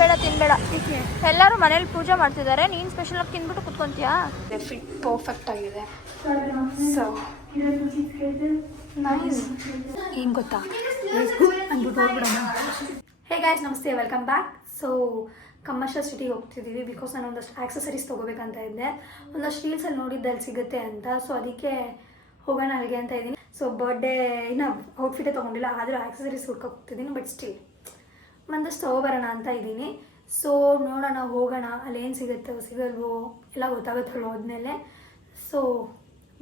ಬೇಡ ತಿನ್ಬೇಡ. ಎಲ್ಲರೂ ಮನೇಲಿ ಪೂಜೆ ಮಾಡ್ತಿದ್ದಾರೆ, ನೀನು ಸ್ಪೆಷಲ್ ಆಗಿ ತಿನ್ಬಿಟ್ಟು ಕುತ್ಕೊಂತೀಯಾ? ಫಿಟ್ ಪರ್ಫೆಕ್ಟ್ ಆಗಿದೆ. So nice. ಏನು ಗೊತ್ತಾ ಅಂದ್ಬಿಟ್ಟು ಹೋಗ್ಬಿಡೋಣ. ಹೇ ಗೈಸ್, ನಮಸ್ತೆ, ವೆಲ್ಕಮ್ ಬ್ಯಾಕ್. ಸೊ ಕಮರ್ಷಿಯಲ್ ಸಿಟಿಗೆ ಹೋಗ್ತಿದ್ದೀವಿ ಬಿಕಾಸ್ ನಾನು ಒಂದಷ್ಟು ಆಕ್ಸೆಸರೀಸ್ ತೊಗೋಬೇಕಂತ ಇದ್ದೆ. ಒಂದಷ್ಟು ರೀಲ್ಸಲ್ಲಿ ನೋಡಿದ್ದೆ ಅಲ್ಲಿ ಸಿಗುತ್ತೆ ಅಂತ. ಸೊ ಅದಕ್ಕೆ ಹೋಗೋಣ ಅಲ್ಲಿಗೆ ಅಂತ ಇದ್ದೀನಿ. ಸೊ ಬರ್ಡೇ ಇನ್ನು ಔಟ್ಫಿಟೇ ತೊಗೊಂಡಿಲ್ಲ, ಆದರೂ ಆಕ್ಸೆಸರೀಸ್ ಹುಡ್ಕೋಕೆ ಹೋಗ್ತಿದ್ದೀನಿ. ಬಟ್ ಸ್ಟಿಲ್ ಒಂದಷ್ಟು ತೊಗೊಬರೋಣ ಅಂತ ಇದ್ದೀನಿ. ಸೊ ನೋಡೋಣ, ಹೋಗೋಣ, ಅಲ್ಲಿ ಏನು ಸಿಗುತ್ತೋ ಸಿಗಲ್ವೋ ಎಲ್ಲ ಗೊತ್ತಾಗುತ್ತಲ್ಲ ಹೋದ್ಮೇಲೆ. ಸೊ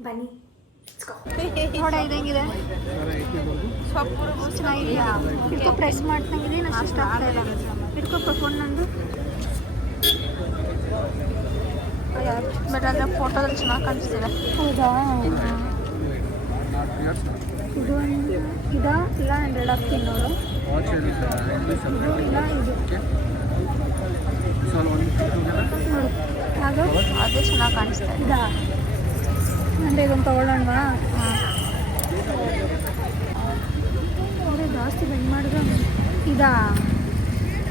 ಬನ್ನಿ, ನೋಡ ಇದಂಗಿದೆ, ಚೆನ್ನಾಗಿದೆಯಾ? ಇಟ್ಕೊ, ಪ್ರೆಸ್ ಮಾಡ್ತಂಗಿದೆ, ನಾನು ಇಷ್ಟ ಆಗ್ತಾ ಇಲ್ಲ. ಇಟ್ಕೊ ಫೋನ್ ನಂದು. ಬಟ್ ಅಂದರೆ ಫೋಟೋದಲ್ಲಿ ಚೆನ್ನಾಗಿ ಕಾಣಿಸ್ತಿದೆ. ಹೌದಾ? ಇದು ಇದಾ ಇಲ್ಲ, ನಾನು ಎರಡು ಹಾಕ್ತೀನಿ ನೋಡು. ಇದು ಇಲ್ಲ, ಇದು ಅದು ಅದೇ ಚೆನ್ನಾಗಿ ಕಾಣಿಸ್ತಾ ಇದೆ. ಇದಾ? ಅಂದರೆ ಇದೊಂದು ತೊಗೊಳ್ಳೋಣವಾ? ಅಂದರೆ ಜಾಸ್ತಿ ಬೆಂಡ್ ಮಾಡಿದ್ರೆ ಇದಾ?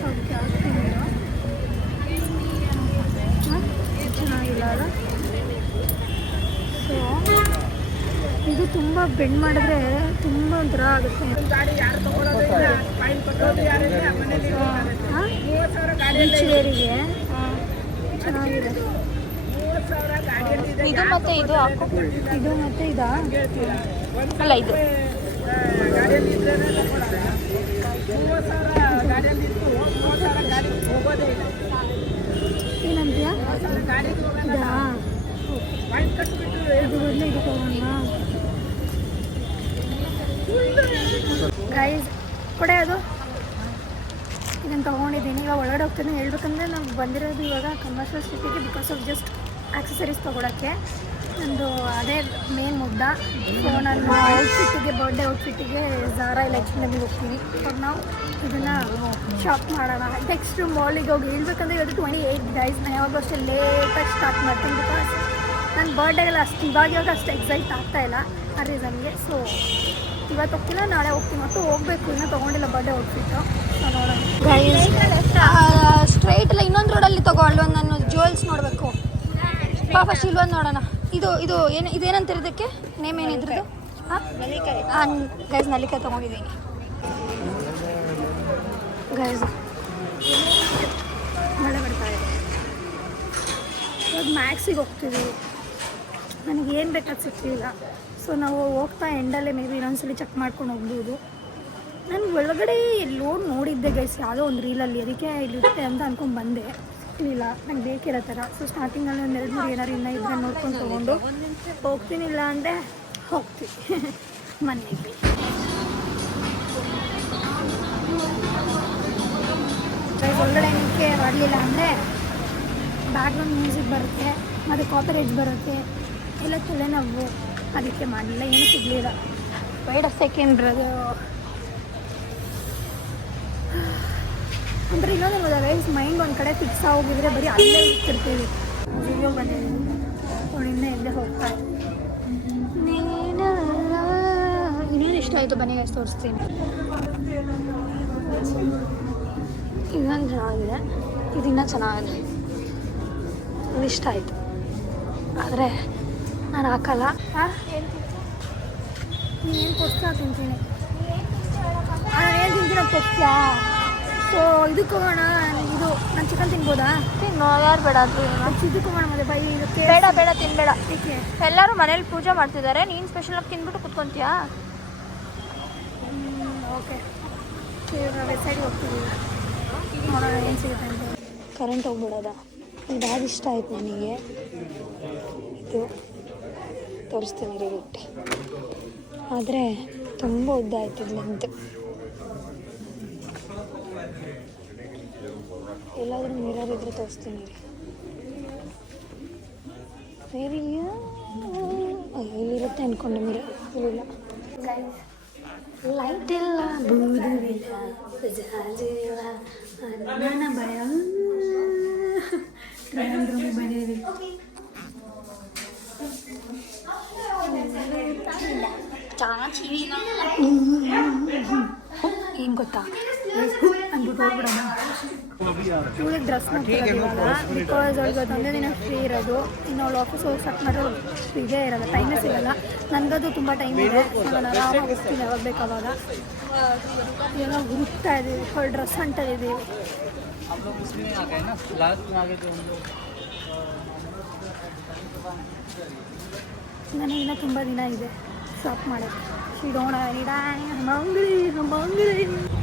ಓಕೆ, ಹಾಕ್ತೀನಿ. ಚೆನ್ನಾಗಿಲ್ಲ ಅಲ್ಲ? ಸೊ ಇದು ತುಂಬ ಬೆಂಡ್ ಮಾಡಿದ್ರೆ ತುಂಬ ಒಂಥರ ಆಗುತ್ತೆ. ಬೀಚ್ ವೇರಿಗೆ ಚೆನ್ನಾಗಿದೆ. ಇದು ಮತ್ತೆ ಇದು ಹಾಕು. ಇದು ಮತ್ತೆ ಇದಾ? ಅಲ್ಲ, ಇದು ಏನಂತೀಯ? ಇದಾ? ಇದು ಬದಲು ಇದು ತಗೋಣ. ಗೈಸ್, ಕೊಡೆ ಅದು. ಇದನ್ನು ತೊಗೊಂಡಿದ್ದೀನಿ. ಇವಾಗ ಒಳಗಡೆ ಹೋಗ್ತೀನಿ. ಹೇಳ್ಬೇಕಂದ್ರೆ ನಾವು ಬಂದಿರೋದು ಇವಾಗ ಕಮರ್ಷಿಯಲ್ ಸಿಟಿಗೆ ಬಿಕಾಸ್ ಆಫ್ ಜಸ್ಟ್ ಆಕ್ಸೆಸರೀಸ್ ತೊಗೊಳಕ್ಕೆ. ನಂದು ಅದೇ ಮೇನ್ ಮುದ್ದ. ಸೊ ನಾನು ಔಟ್ಫಿಟ್ಟಿಗೆ, ಬರ್ಡೇ ಔಟ್ಫಿಟ್ಟಿಗೆ ಝಾರಾ ಇಲ್ಲ H&M ಹೋಗ್ತೀನಿ. ಸೊ ನಾವು ಇದನ್ನು ಶಾಪ್ ಮಾಡೋಣ. ನೆಕ್ಸ್ಟ್ ಮಾಲಿಗೆ ಹೋಗಿ ಹೇಳ್ಬೇಕಂದ್ರೆ ಇವತ್ತು 28 ಡೇಸ್. ನಾನು ಯಾವಾಗ ಅಷ್ಟೇ ಲೇಟಾಗಿ ಸ್ಟಾರ್ಟ್ ಮಾಡ್ತೀನಿ ಬಿಕಾಸ್ ನನ್ನ ಬರ್ಡೇಗೆಲ್ಲ ಅಷ್ಟು ಇವಾಗ ಅಷ್ಟು ಎಕ್ಸೈಟ್ ಆಗ್ತಾಯಿಲ್ಲ ಆ ರೀಸನ್ಗೆ. ಸೊ ಇವತ್ತು ಹೋಗ್ತೀನ, ನಾಳೆ ಹೋಗ್ತೀನಿ. ಮತ್ತು ಹೋಗಬೇಕು, ಇನ್ನೂ ತೊಗೊಂಡಿಲ್ಲ ಬರ್ಡೇ ಔಟ್ಫಿಟ್ಟು. ಸೊ ನೋಡೋಣ. ಸ್ಟ್ರೈಟ್ ಇಲ್ಲ, ಇನ್ನೊಂದು ರೋಡಲ್ಲಿ ತಗೋ. ಅಲ್ಲೊಂದು ನಾನು ಜ್ಯುವೆಲ್ಸ್ ನೋಡಬೇಕು. ಫಸ್ಟ್ ಇಲ್ಲೊಂದು ನೋಡೋಣ. ಇದು ಏನು, ಇದೇನಂತಾರೆ ಇದಕ್ಕೆ ನೇಮ್ ಏನಿದ್ರದ್ದು? ಹಾಂ ಗೈಸ್, ನಲ್ಲಿಕಾಯಿ ತೊಗೊಂಡಿದ್ದೀನಿ ಗೈಸ್. ಮಳೆ ಬರ್ತಾ ಇದೆ. ಇವಾಗ ಮ್ಯಾಕ್ಸಿಗೆ ಹೋಗ್ತಿದ್ದೀವಿ. ನನಗೇನು ಬೇಕಾದ ಸಿಗ್ತಿಲ್ಲ. ಸೊ ನಾವು ಹೋಗ್ತಾ ಎಂಡಲ್ಲೇ ಮೇ ಬಿ ಇನ್ನೊಂದ್ಸಲಿ ಚೆಕ್ ಮಾಡ್ಕೊಂಡು ಹೋಗ್ಬೋದು. ನಾನು ಒಳಗಡೆ ಎಲ್ಲೋ ನೋಡಿದ್ದೆ ಗೈಸ್, ಯಾವುದೋ ಒಂದು ರೀಲಲ್ಲಿ, ಅದಕ್ಕೆ ಇಲ್ಲಿರುತ್ತೆ ಅಂತ ಅಂದ್ಕೊಂಡು ಬಂದೆ. ಇಲ್ಲ, ನಂಗೆ ಬೇಕಿರೋ ಥರ. ಸೊ ಸ್ಟಾರ್ಟಿಂಗಲ್ಲಿ ಒಂದು 2-3 ಏನಾರು ಇನ್ನೂ ಇದ್ರೆ ನೋಡ್ಕೊಂಡು ತೊಗೊಂಡು ಹೋಗ್ತೀನಿಲ್ಲ ಅಂದರೆ ಹೋಗ್ತೀವಿ ಮನೆಗೆ. ಒಳಗಡೆ ಏನಕ್ಕೆ ಮಾಡಲಿಲ್ಲ ಅಂದರೆ ಬ್ಯಾಕ್ಗ್ರೌಂಡ್ ಮ್ಯೂಸಿಕ್ ಬರುತ್ತೆ, ಮತ್ತು ಕಾಪಿರೈಟ್ ಬರುತ್ತೆ, ಎಲ್ಲ ತಲೆನೋವು. ಅದಕ್ಕೆ ಮಾಡಲಿಲ್ಲ, ಏನೂ ಸಿಗಲಿಲ್ಲ. ವೈಟ್ ಸೆಕೆಂಡ್ ಅದು ಅಂದರೆ ಇನ್ನೊಂದು ನೋಡಿದಾಗ ಮೈಂಡ್ ಒಂದು ಕಡೆ ಫಿಕ್ಸ್ ಆಗೋಗಿದ್ರೆ ಬರೀ ಅಲ್ಲೇ ಇರ್ತಿರ್ತೀವಿ. ವಿಡಿಯೋ ಬಂದಿದ್ದೀನಿ, ಅವಳಿಂದ ಎಲ್ಲೇ ಹೋಗ್ತಾ ಇನ್ನೇನು ಇಷ್ಟ ಆಯಿತು ಬನ್ನಿ ಗೈಸ್, ತೋರಿಸ್ತೀನಿ. ಇನ್ನೊಂದು ಚೆನ್ನಾಗಿದೆ, ಇದನ್ನ ಚೆನ್ನಾಗಿದೆ, ಇದು ಇಷ್ಟ ಆಯಿತು. ಆದರೆ ನಾನು ಹಾಕಲ್ಲ. ನೀನು ಕೊಡ್ತಾ ತಿಂತೀನಿ, ಏನು ತಿಂತೀನಿ ಅದು ಕೊಡ್ತಾ. ಸೊ ಇದಕ್ಕೆ ಹೋಗೋಣ. ಇದು ನಾನು ಚಿಕನ್ ತಿನ್ಬೋದಾ? ತಿನ್ನೋ, ಯಾರು ಬೇಡ ಅದು. ಇದಕ್ಕೆ ಹೋಗೋಣ. ಮತ್ತೆ ಬೈ, ಇದಕ್ಕೆ ಬೇಡ ಬೇಡ ತಿನ್ಬೇಡ. ಏಕೆ? ಎಲ್ಲರೂ ಮನೇಲಿ ಪೂಜೆ ಮಾಡ್ತಿದ್ದಾರೆ, ನೀನು ಸ್ಪೆಷಲ್ ಆಗಿ ತಿನ್ಬಿಟ್ಟು ಕುತ್ಕೊಂತೀಯಾ? ಓಕೆ, ಇವಾಗ ವೆಬ್ಸೈಟ್ಗೆ ಹೋಗ್ತಿದ್ದೀವಿ, ನೋಡೋಣ ಏನು ಸಿಗುತ್ತೆ ಅಂತ. ಕರೆಂಟ್ ಹೋಗ್ಬಿಡೋದ? ಇದು ಯಾವ್ದು ಇಷ್ಟ ಆಯ್ತು ನನಗೆ. ಇದು ತೋರಿಸ್ತೀನಿ ರೀ. ಆದರೆ ತುಂಬ ಉದ್ದ ಆಯ್ತಿದ್ಲು ಅಂತ. ಎಲ್ಲಾದರೂ ಮಿರರ್ ಇದ್ರೆ ತೋರಿಸ್ತೀನಿ ರೀ. ಇಲ್ಲಿರುತ್ತೆ ಅಂದ್ಕೊಂಡೆ ಮಿರರ್, ಇರಲಿಲ್ಲ. ಲೈಟ್ ಇಲ್ಲ, ಬೂದುವಿಲ್ಲ, ನನ್ನ ಭಯ ಬಂದಿದ್ದೀವಿ. ಏನು ಗೊತ್ತಾ, ಅಂದ್ಬಿಟ್ಟು ಹೋಗ್ಬಿಡೋಣ. ಇವಳಿಗೆ ಡ್ರೆಸ್ ಮಾಡ್ತಿರೋದು ಇವಾಗ ಬಿಕಾಸ್ ಅವ್ಳಿಗೆ ಒಂದೇ ದಿನ ಫ್ರೀ ಇರೋದು. ಇನ್ನು ಅವಳು ಆಫೀಸ್ ಹೋಗಿ ಸಟ್ ಮಾಡೋ ಫ್ರೀಗೇ ಇರೋಲ್ಲ, ಟೈಮೇ ಸಿಗೋಲ್ಲ. ನನಗದು ತುಂಬ ಟೈಮ್ ಇದೆ, ನಾನು ಆರಾಮಾಗಿ ಹೋಗ್ತೀನಿ ಯಾವಾಗ ಬೇಕಾವಾಗ. ಏನೋ ಹುಡುಕ್ತಾ ಇದ್ದೀವಿ, ಅವಳು ಡ್ರೆಸ್ ಅಂತ ಇದ್ದೀವಿ. ನನಗಿನ್ನ ತುಂಬ ದಿನ ಇದೆ ಶಾಪ್ ಮಾಡೋಕ್ಕೆ. ಶಿಡೋಣ ಮಂಗ್ಳಿ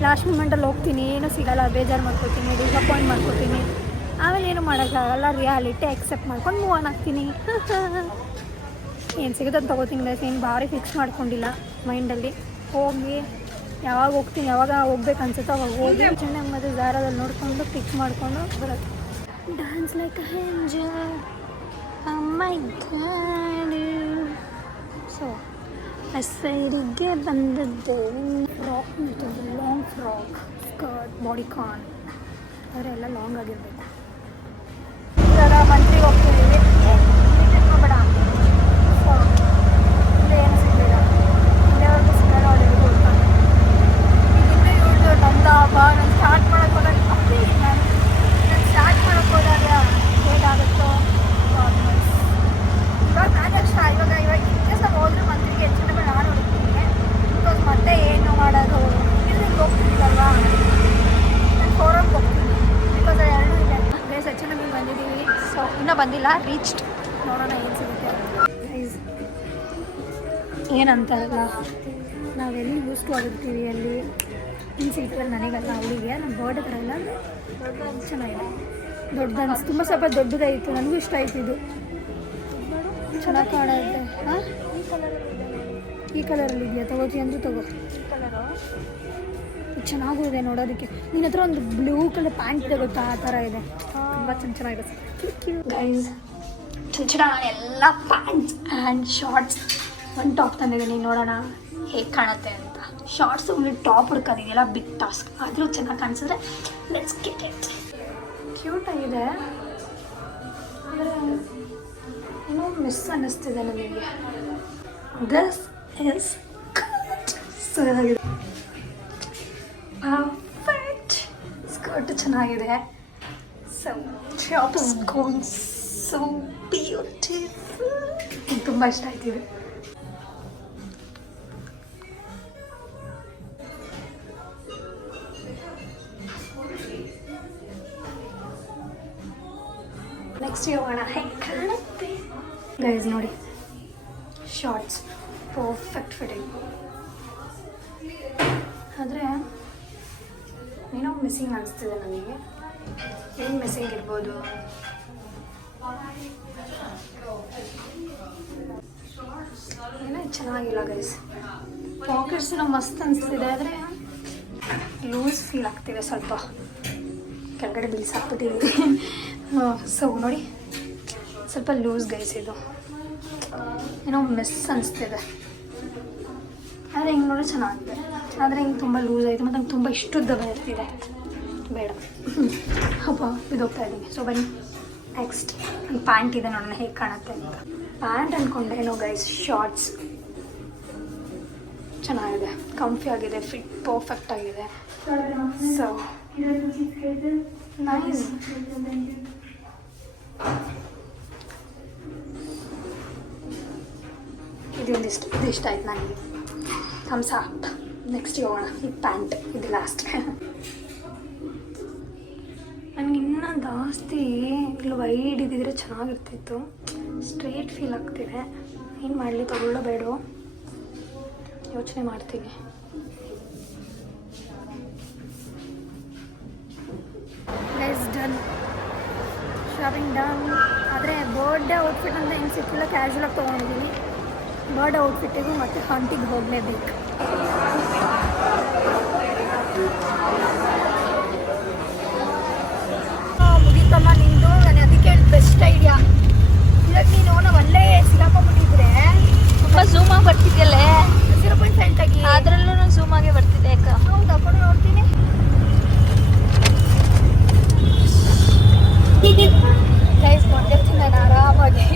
ಲಾಸ್ಟ್ ಮೂಮೆಂಟಲ್ಲಿ ಹೋಗ್ತೀನಿ, ಏನೂ ಸಿಗೋಲ್ಲ, ಬೇಜಾರು ಮಾಡ್ಕೊತೀನಿ, ಡಿಸಪಾಯಿಂಟ್ ಮಾಡ್ಕೊತೀನಿ. ಆಮೇಲೆ ಏನು ಮಾಡೋಕ್ಕಾಗಲ್ಲ, ರಿಯಾಲಿಟಿ ಎಕ್ಸೆಪ್ಟ್ ಮಾಡ್ಕೊಂಡು ಮೂವ್ ಆನ್ ಆಗ್ತೀನಿ. ಏನು ಸಿಗುತ್ತೆ ಅಂತ ತೊಗೋತೀನಿ ಗೈಸ್, ಏನು ಭಾರಿ ಫಿಕ್ಸ್ ಮಾಡ್ಕೊಂಡಿಲ್ಲ ಮೈಂಡಲ್ಲಿ. ಹೋಗಿ ಯಾವಾಗ ಹೋಗ್ತೀನಿ, ಯಾವಾಗ ಹೋಗ್ಬೇಕು ಅನ್ಸುತ್ತೋ ಅವಾಗ ಹೋಗಿ ಚೆನ್ನಾಗಿ ಮತ್ತು ದಾರದಲ್ಲಿ ನೋಡಿಕೊಂಡು ಫಿಕ್ಸ್ ಮಾಡಿಕೊಂಡು ಬರೋದು. ಡ್ಯಾನ್ಸ್ ಲೈಕ್ ಸೊ ಸೈಡಿಗೆ ಬಂದದ್ದು frock material, long frock, skirt, bodycon ಅವರೆಲ್ಲ ಲಾಂಗ್ ಆಗಿರಬೇಕು. ಇವಾಗ ಮಂತ್ರಿಗೆ ಹೋಗ್ತಿದ್ದೀವಿ, ಬೇಡ ಸೊ ಇಲ್ಲೇ ಏನು ಸಿಗಲಿಲ್ಲ, ಇಲ್ಲಿವರೆಗೂ ಸಿಗೋಣ. ಅವಳಿಗೆ ಹೋಗ್ತಾನೆ ಈಗಿಂದ ಇವಳು ನಂದ ಹಬ್ಬ. ನಾನು ಸ್ಟಾರ್ಟ್ ಮಾಡೋಕ್ಕೆ ಹೋದಾಗ ನಾನು ಸ್ಟಾರ್ಟ್ ಮಾಡೋಕ್ಕೆ ಹೋದಾಗ ಹೇಗಾಗುತ್ತೋ ಇವಾಗ ನಾನು ಅಷ್ಟ. ಇವಾಗ ಜಸ್ಟ್ ನಾವು ಹೋದ್ರೆ ಮಂತ್ರಿಗೆ ಹೆಚ್ಚಿನ ನಾನು ಹುಡುಕ್ತೀನಿ. ಬಿಕಾಸ್ ಮತ್ತೆ ಏನು ಮಾಡೋದು, ಇಲ್ಲಿಗೆ ಹೋಗ್ತಿದ್ದೀವಲ್ವಾ, ನಾನು ಫೋರಮ್ಗೆ ಹೋಗ್ತೀನಿ ಬಿಕಾಸ್ ಅದು ಎರಡೂ ಇದೆ. ಪ್ಲೇಸ್ ಹೆಚ್ಚಿನ ಮೇಲೆ ಬಂದಿದ್ದೀವಿ, ಸೊ ಇನ್ನೂ ಬಂದಿಲ್ಲ, ರೀಚ್ಡ್. ನೋಡೋಣ ಏನು ಸಿಗುತ್ತೆ. ಏನಂತಾರಲ್ಲ, ನಾವೆಲ್ಲಿ ಯೂಸ್ ಟು ಆಗಿರ್ತೀವಿ ಅಲ್ಲಿ ಇನ್ನು ಸಿಗ್ತದೆ. ನನಗಲ್ಲ, ಅವಳಿಗೆ ನಮ್ಮ ಬರ್ಡೇ ಥರ ಇಲ್ಲ, ಚೆನ್ನಾಗಿದೆ. ದೊಡ್ಡದು ಅನಿಸ್ತು, ತುಂಬ ಸ್ವಲ್ಪ ದೊಡ್ಡದಾಯಿತು, ನನಗೂ ಇಷ್ಟ ಆಯ್ತು. ಇದು ಚೆನ್ನಾಗಿ ಕಾಣುತ್ತೆ. ಹಾಂ, ಈ ಕಲರಲ್ಲಿ ಇದೆಯಾ? ತಗೋತಿ ಅಂದರೂ ತಗೋ. ಇದು ಚೆನ್ನಾಗೂ ಇದೆ ನೋಡೋದಕ್ಕೆ. ನಿನ್ನ ಹತ್ರ ಒಂದು ಬ್ಲೂ ಕಲರ್ ಪ್ಯಾಂಟ್ ಇದೆ ಗೊತ್ತಾ, ಆ ಥರ ಇದೆ, ತುಂಬ ಚೆನ್ನಾಗಿದೆ ಗೈಸ್. ಚಿನ್ನ ಎಲ್ಲ ಪ್ಯಾಂಟ್ಸ್ ಆ್ಯಂಡ್ ಶಾರ್ಟ್ಸ್, ಒಂದು ಟಾಪ್ ತಂದಿದ್ದೀನಿ, ನೋಡೋಣ ಹೇಗೆ ಕಾಣುತ್ತೆ ಅಂತ. ಶಾರ್ಟ್ಸ್ ಒಂದು ಟಾಪ್ ಹುಡ್ಕೋದಿದೆಯಲ್ಲ ಬಿಗ್ ಟಾಸ್ಕ್, ಆದರೂ ಚೆನ್ನಾಗಿ ಕಾಣಿಸಿದ್ರೆ ಲೆಟ್ಸ್ ಗೆಟ್ ಇಟ್. ಕ್ಯೂಟಾಗಿದೆ, ಅಂದರೆ ಏನೋ ಮಿಸ್ ಅನ್ನಿಸ್ತಿದೆ ನನಗೆ. ದಿಸ್ ಇಸ್ ಸರಿಯಾಗಿದೆ, ಪರ್ಫೆಕ್ಟ್. ಸ್ಕರ್ಟ್ ಚೆನ್ನಾಗಿದೆ. So top is going so beautiful. ನಂಗೆ ತುಂಬ ಇಷ್ಟ ಆಯ್ತಿದೆ. ನೆಕ್ಸ್ಟ್ ಹೋಗೋಣ ಹೇಗೆ ಕಾಣುತ್ತೆ ಗೈಸ್. ನೋಡಿ, ಶಾರ್ಟ್ಸ್ ಪರ್ಫೆಕ್ಟ್ ಫಿಟ್ಟಿಂಗ್, ಆದರೆ ಏನೋ ಮಿಸ್ಸಿಂಗ್ ಅನಿಸ್ತಿದೆ ನನಗೆ. ಏನು ಮಿಸ್ಸಿಂಗ್ ಇರ್ಬೋದು? ಏನೋ ಚೆನ್ನಾಗಿಲ್ಲ ಗೈಸ್. ಪಾಕೆಟ್ಸ್ನ ಮಸ್ತ್ ಅನಿಸ್ತಿದೆ, ಆದರೆ ಲೂಸ್ ಫೀಲ್ ಆಗ್ತಿದೆ ಸ್ವಲ್ಪ. ಕೆಳಗಡೆ ಬೀಳ್ಸಾಕ್ಬಿಟ್ಟಿದ್ದೀವಿ. ಸೊ ನೋಡಿ, ಸ್ವಲ್ಪ ಲೂಸ್ ಗೈಸ್. ಇದು ಏನೋ ಮಿಸ್ ಅನಿಸ್ತಿದೆ, ಆದರೆ ಹಿಂಗೆ ನೋಡಿ ಚೆನ್ನಾಗಿದೆ. ಆದರೆ ಹಿಂಗೆ ತುಂಬ ಲೂಸ್ ಆಯಿತು, ಮತ್ತು ನಂಗೆ ತುಂಬ ಇಷ್ಟುದ್ದ ಬರ್ತಿದೆ, ಬೇಡ. ಹಬ್ಬ ಬಿದ್ದೋಗ್ತಾ ಇದ್ದೀನಿ. ಸೊ ಬನ್ನಿ ನೆಕ್ಸ್ಟ್ ಒಂದು ಪ್ಯಾಂಟ್ ಇದೆ, ನೋಡೋಣ ಹೇಗೆ ಕಾಣುತ್ತೆ ಅಂತ. ಪ್ಯಾಂಟ್ ಅಂದ್ಕೊಂಡ್ರೇನೋ ಗೈಸ್, ಶಾರ್ಟ್ಸ್ ಚೆನ್ನಾಗಿದೆ, ಕಂಫಿ ಆಗಿದೆ, ಫಿಟ್ ಪರ್ಫೆಕ್ಟ್ ಆಗಿದೆ. So nice. ಇದು ಇಷ್ಟ ಆಯ್ತು ನನಗೆ. Thumbs up. ನೆಕ್ಸ್ಟ್ ಹೋಗೋಣ, ಈ ಪ್ಯಾಂಟ್ ಇದು ಲಾಸ್ಟ್. ನನಗೆ ಇನ್ನೂ ಜಾಸ್ತಿ ಇಲ್ಲಿ ವೈಡ್ ಇದ್ದಿದ್ರೆ ಚೆನ್ನಾಗಿರ್ತಿತ್ತು, ಸ್ಟ್ರೇಟ್ ಫೀಲ್ ಆಗ್ತಿದೆ. ಏನು ಮಾಡಲಿ, ತಗೊಳ್ಳೋ ಬೇಡೋ ಯೋಚನೆ ಮಾಡ್ತೀನಿ. Done, shopping done. ಆದರೆ ಬರ್ಡೇ ಔಟ್ಫಿಟ್ ಅಂತ ಏನು ಸಿಕ್ಕಿಲ್ಲ, ಕ್ಯಾಶುವಲಾಗಿ ತೊಗೊಂಡಿದ್ದೀನಿ. ಬರ್ಡೇ ಔಟ್ಫಿಟ್ಟಿಗೂ ಮತ್ತು ಹಂಟಿಗೆ ಹೋಗಲೇಬೇಕು. ಮುಗೀತಮ್ಮ ನಿಂದು. ನಾನು ಅದಕ್ಕೆ ಬೆಸ್ಟ್ ಐಡಿಯಾ. ಇದಕ್ಕೆ ನೀನು ನಾವು ಅಲ್ಲೇ ಸಿಗಾಕೊಂಡ್ಬಿಟ್ಟಿದ್ರೆ ತುಂಬ ಝೂಮಾಗಿ ಬರ್ತಿದ್ಯಲ್ಲೇ, 0.5 ಆಗಿ. ಅದರಲ್ಲೂ ನಾನು ಝೂಮಾಗೆ ಬರ್ತಿದ್ದೆ. ಯಾಕೆ? ಹೌದಾ, ಕೊಡು ನೋಡ್ತೀನಿ. ಗೈಸ್, ನೋಡ್ತೀನಿ ನಾನು ಆರಾಮಾಗಿ